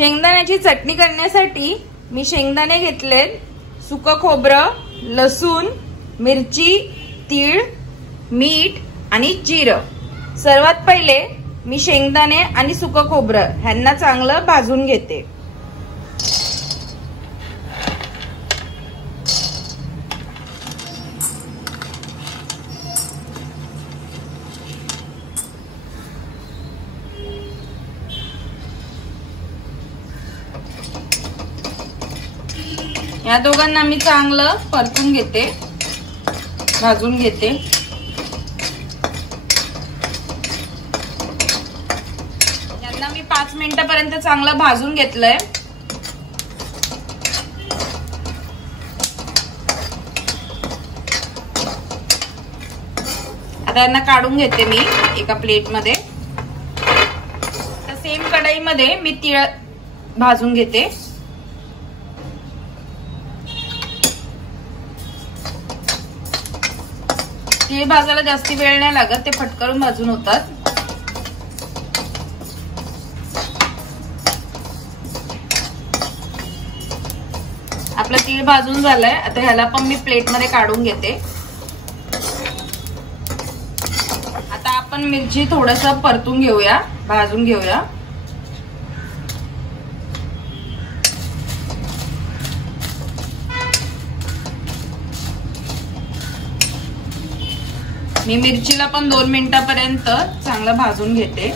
शेंगदाण्याची चटणी करण्यासाठी मी शेंगदाणे घेतले, सुकं खोबरं, लसूण, मिरची, तीळ, मीठ आणि जिरं। सर्वात पहिले मी शेंगदाणे आणि सुकं खोबरं ह्यांना चांगलं भाजून घेते। या दोघांना मी चांगलं परतून घेते, भाजून घेते। यांना मी 5 मिनिटापर्यंत चांगलं भाजून घेतलंय। आता यांना काढून घेते मी एका प्लेटमध्ये। सेम कढईमध्ये मी तीळ भाजून घेते। तीळ भाजायला जास्ती वेळ नाही लागत, ते फटकरून भाजून होतात। आपलं तीळ भाजून झालंय, आता ह्याला पण मी प्लेटमध्ये काढून घेते। आता आपण मिरची थोडंसं परतून घेऊया, भाजून घेऊया। मी मिरचीला पण 2 मिनिटापर्यंत चांगलं भाजून घेते।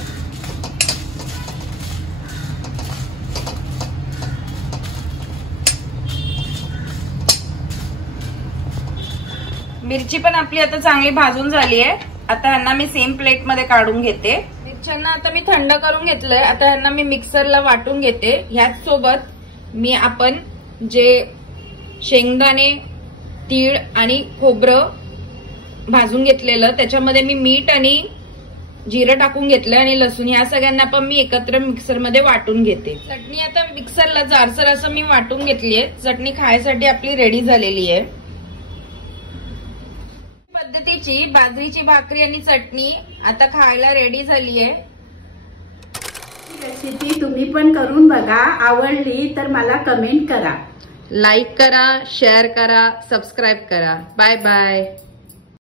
मिरची पण आपली आता चांगली भाजून झाली आहे। आता ह्यांना मी सेम प्लेट मध्ये काढून घेते। मिरच्यांना आता मी थंड करून घेतलंय, आता ह्यांना मी मिक्सरला वाटून घेते। ह्याच सोबत मी आपण जे शेंगदाणे, तीळ आणि खोबरं भाजून घेतलेलं त्याच्यामध्ये मी मीठ आणि जिरं टाकून घेतलं आणि लसूण, ह्या सगळ्यांना पण मी एकत्र मिक्सर मध्ये वाटून घेते। चटणी आता मिक्सरला जाडसर असं मी वाटून घेतली आहे। चटणी खायसाठी आपली रेडी झालेली आहे। पद्धतीची बाजरीची भाकरी आणि चटणी आता खायला रेडी झाली आहे। रेसिपी तुम्ही पण करून बघा, आवडली तर मला कमेंट करा, लाईक करा, शेअर करा, सबस्क्राईब करा। Bye bye.